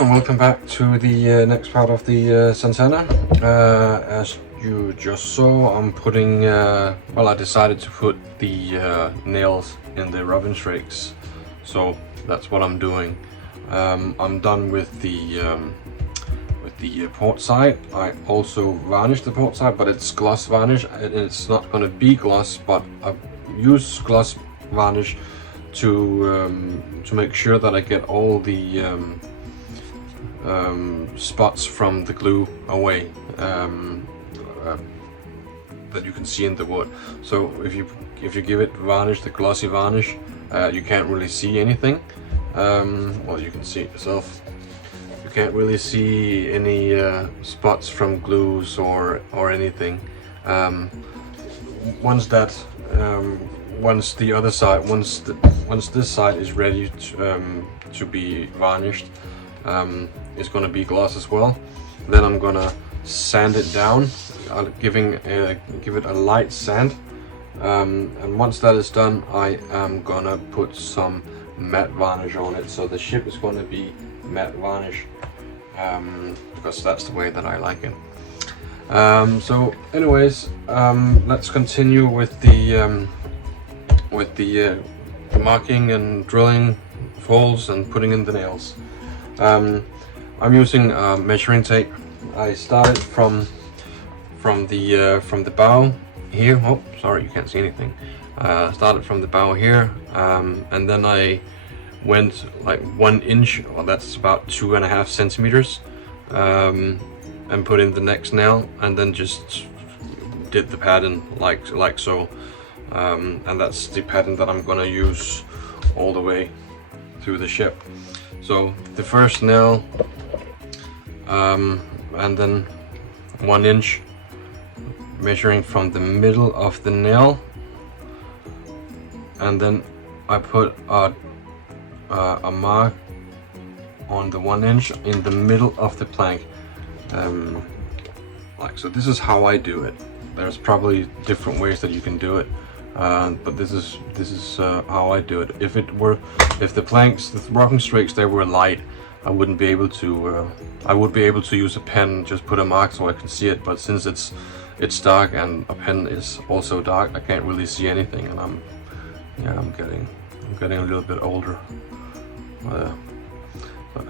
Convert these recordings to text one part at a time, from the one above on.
and welcome back to the next part of the Santana. As you just saw, I'm putting, I decided to put the nails in the Robin strakes, so that's what I'm doing. I'm done with the port side. I also varnished the port side, but it's gloss varnish, and it's not going to be gloss, but I use gloss varnish to make sure that I get all the spots from the glue away that you can see in the wood. So if you give it varnish, the glossy varnish, you can't really see anything. Well, you can see it yourself. You can't really see any spots from glues or anything. Once the other side, once this side is ready to be varnished, it's going to be gloss as well. Then I'm gonna sand it down, give it a light sand, and once that is done, I am gonna put some matte varnish on it. So the ship is going to be matte varnish, because that's the way that I like it. So anyways, let's continue with the marking and drilling holes and putting in the nails. I'm using measuring tape. I started from the bow here. Oh, sorry, you can't see anything. Started from the bow here, and then I went like 1 inch, well, that's about 2.5 centimeters, and put in the next nail, and then just did the pattern like so, and that's the pattern that I'm gonna use all the way through the ship. So the first nail, and then 1 inch, measuring from the middle of the nail, and then I put a mark on the 1 inch in the middle of the plank, like so. This is how I do it. There's probably different ways that you can do it, but this is how I do it. If the planks, the rocking strakes, they were light, I wouldn't be able to. I would be able to use a pen, just put a mark so I can see it. But since it's dark and a pen is also dark, I can't really see anything, and I'm getting a little bit older.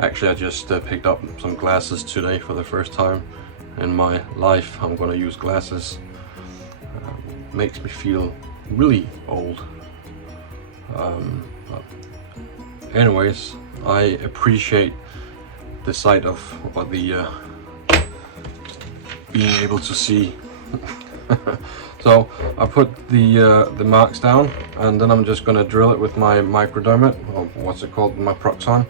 Actually, I just picked up some glasses today for the first time in my life. I'm gonna use glasses. Makes me feel really old. But anyways, I appreciate the sight of the being able to see. So I put the marks down, and then I'm just gonna drill it with my microdermite, or what's it called, my proton.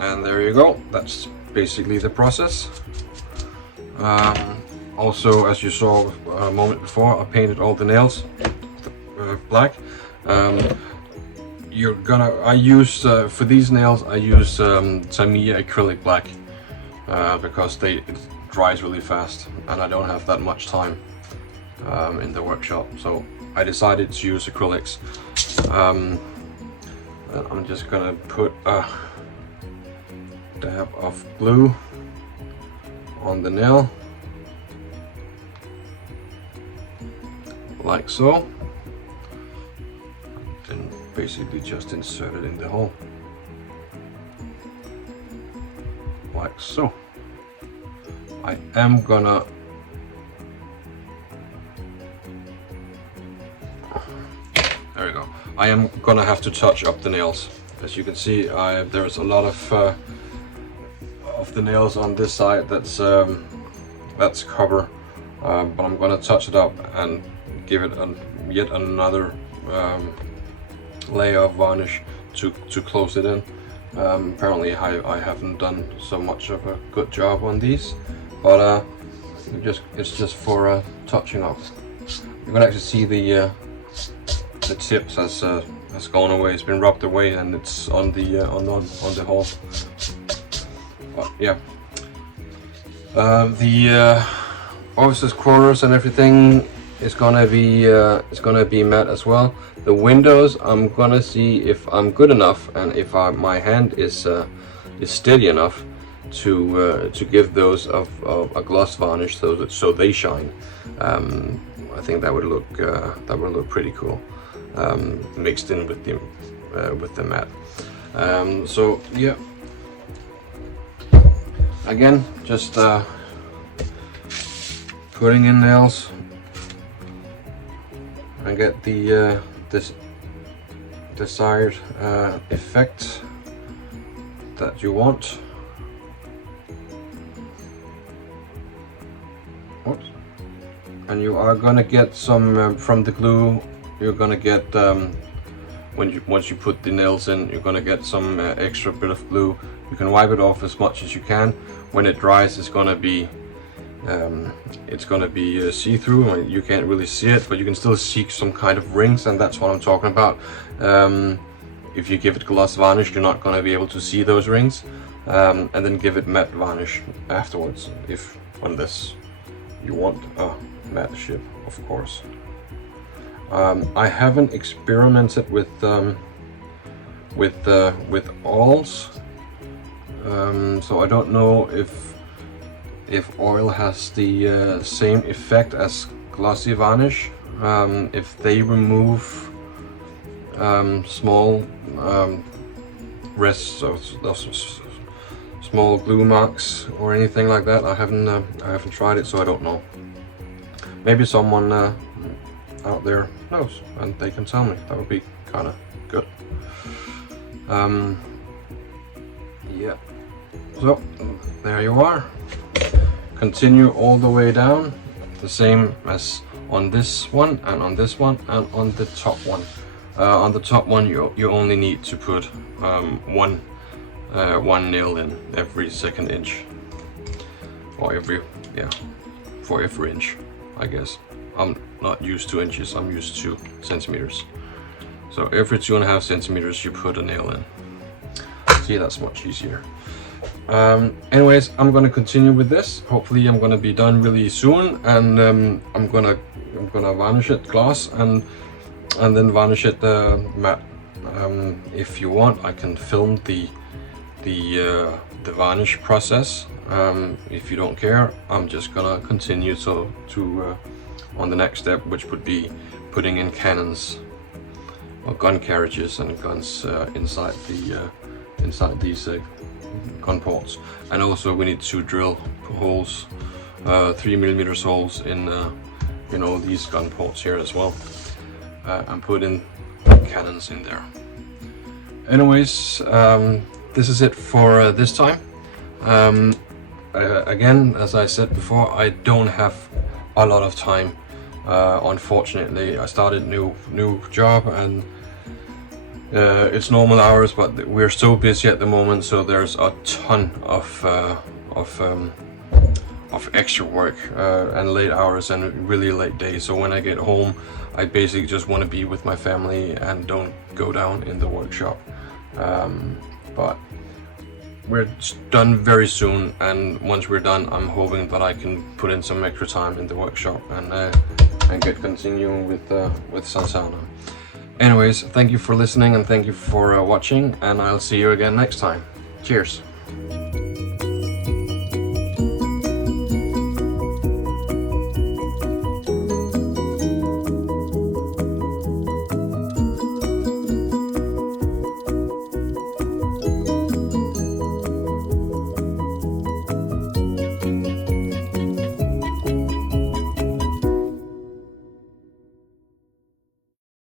And there you go, that's basically the process. Also, as you saw a moment before, I painted all the nails black. I use for these nails, I use Tamiya acrylic black, because it dries really fast and I don't have that much time in the workshop, so I decided to use acrylics. And I'm just gonna put a dab of glue on the nail, like so, then basically just insert it in the hole, like so. I am gonna there we go. I am gonna have to touch up the nails. As you can see, there's a lot of the nails on this side that's cover, but I'm gonna touch it up and give it yet another layer of varnish to close it in. Apparently I haven't done so much of a good job on these, but it's just for touching up. You can actually see the tips as has gone away. It's been rubbed away, and it's on the hull. But yeah, the officers' quarters and everything is gonna be matte as well. The windows, I'm gonna see if I'm good enough and if my hand is steady enough to give those a gloss varnish so they shine. I think that would look pretty cool, mixed in with the matte. So yeah, again, just putting in nails and get the this desired effect that you want. Oops. And you are gonna get some from the glue. You're gonna get once you put the nails in, you're gonna get some extra bit of glue. You can wipe it off as much as you can. When it dries, it's gonna be see-through. You can't really see it, but you can still see some kind of rings, and that's what I'm talking about. If you give it gloss varnish, you're not gonna be able to see those rings, and then give it matte varnish afterwards. If on this you want a matte ship, of course. I haven't experimented with oils, so I don't know if oil has the same effect as glossy varnish. If they remove small rests of small glue marks or anything like that. I haven't tried it, so I don't know. Maybe someone out there knows and they can tell me. That would be kind of good. Yeah, so there you are. Continue all the way down, the same as on this one and on this one and on the top one. On the top one you only need to put one nail in every second inch, or for every inch, I guess. I'm not used to inches, I'm used to centimeters. So every 2.5 centimeters you put a nail in. See, that's much easier. Anyways, I'm gonna continue with this. Hopefully I'm gonna be done really soon, and I'm gonna varnish it gloss and then varnish it matte. If you want, I can film the varnish process. If you don't care, I'm just gonna continue to on the next step, which would be putting in cannons or gun carriages and guns inside these gun ports. And also we need to drill holes, 3mm holes in all these gun ports here as well, and put in cannons in there. Anyways, this is it for this time. Again, as I said before, I don't have a lot of time. Unfortunately, I started new job, and it's normal hours, but we're so busy at the moment, so there's a ton of extra work and late hours and really late days. So when I get home, I basically just want to be with my family and don't go down in the workshop. But we're done very soon, and once we're done, I'm hoping that I can put in some extra time in the workshop and get continuing with Santana. Anyways, thank you for listening and thank you for watching, and I'll see you again next time. Cheers.